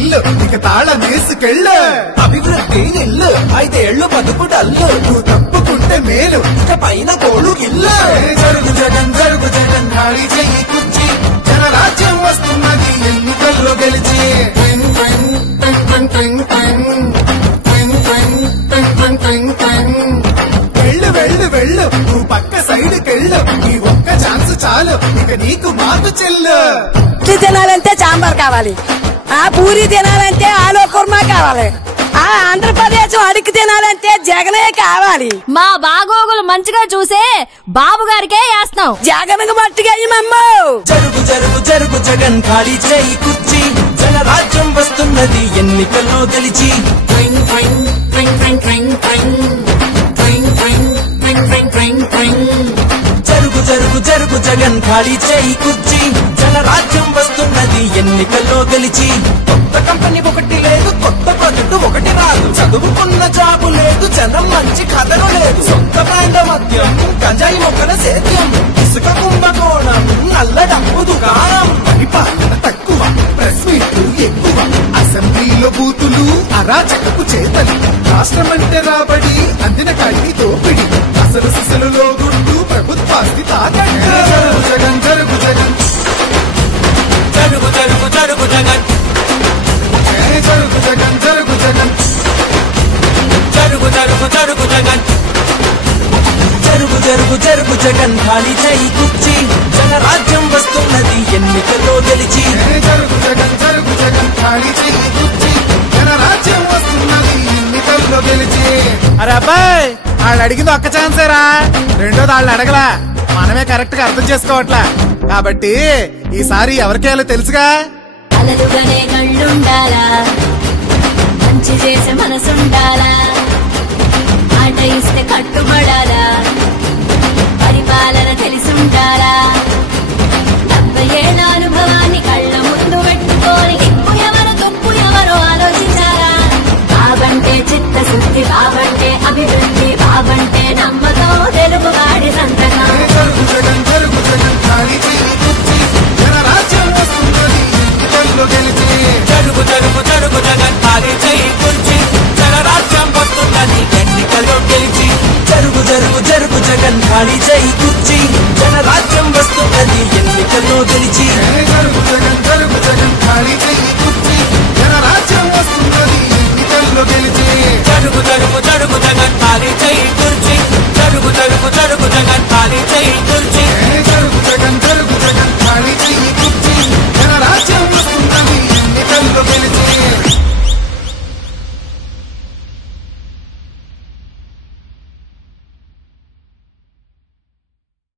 ఇల్లు ఇక తాళం వేసుకెళ్ళు. అభివృద్ధి ఇల్లు 5 ఏళ్ళు బతుకు డల్లు. నువ్వు తప్పుకుంటే మేలు ఇక పైన కోడు ఇల్లు. జరుగు జగన్ జరుగు జగన్ ఖాళీ చెయ్యి కుర్చీ జనరాజ్యం వస్తున్నది ఎన్నికల్లో గెలిచి. వెళ్ళు వెళ్ళు వెళ్ళు నువ్వు పక్క సైడ్ కెళ్ళు. ఈ ఒక్క ఛాన్స్ చాలు ఇక నీకు మాకు చెల్లు. ఇడ్లీ తినాలంటే సాంబార్ కావాలి, ఆ పూరి తినాలంటే ఆలు కుర్మా కావాలి, ఆ ఆంధ్రప్రదేశ్ అడిగి తినాలంటే జగనే కావాలి. మా బాగోగులు మంచిగా చూసే బాబు గారికే వేస్తాం. జగన్కు మట్టిగా జరుగు జరుగు జరుగు జగన్ ఖాళీ చేయి కుర్చీ జనరాజ్యం వస్తున్నది ఎన్నికల్లో గెలిచి. జరుగు జరుగు జరుగు జగన్ ఖాళీ చేయి కుర్చీ జనరాజ్యం వస్తున్నది ఎన్నికల్లో గెలిచి. కొత్త కంపెనీ ఒకటి లేదు, కొత్త ప్రాజెక్టు ఒకటి రాదు, చదువుకున్న జాబు లేదు, జనం మంచి కథలు లేదు. సొంత బ్రాండ్ మద్యం, గంజాయి మొక్కల సేద్యం, ఇసుక కుంభకోణం, నల్ల డబ్బు దుకాణం. పరిపాలన తక్కువ, ప్రెస్ మీట్లు ఎక్కువ, అసెంబ్లీలో బూతులు, అరాచకపు చేతలు, రాష్ట్రమంటే రాబడి, అందిన కాడికి దోపిడి, అసలు సిసలులో గుడ్డు, ప్రభుత్వాస్తి తాకట్టు. జరుగు జగన్ జరుగు జగన్ జరుగు జరుగు జరుగు జగన్ జరుగు జగన్ జరుగు జగన్ జరుగు జరుగు జరుగు జగన్ జరుగు జరుగు జరుగు జగన్ ఖాళీ చేయి కుర్చీ జనరాజ్యం వస్తున్నది ఎన్నికల్లో గెలిచి. జరుగు జగన్ జరుగు జగన్ ఖాళీ చెయ్యి కుర్చీ జనరాజ్యం వస్తున్నది ఎన్నికల్లో గెలిచి. అరే అబ్బాయి, వాళ్ళు అడిగింది ఒక్క ఛాన్సేరా, రెండోది వాళ్ళు అడగలా. మనమే కరెక్ట్ గా అర్థం చేసుకోవట్లా. కాబట్టి ఈసారి ఎవరికేయాలో తెలుసుగా. అలలుగానే కళ్ళుండాలా, మంచి చేసే మనసుండాలా, మాట ఇస్తే కట్టుబడాలా, పరిపాలన తెలిసుండాలా.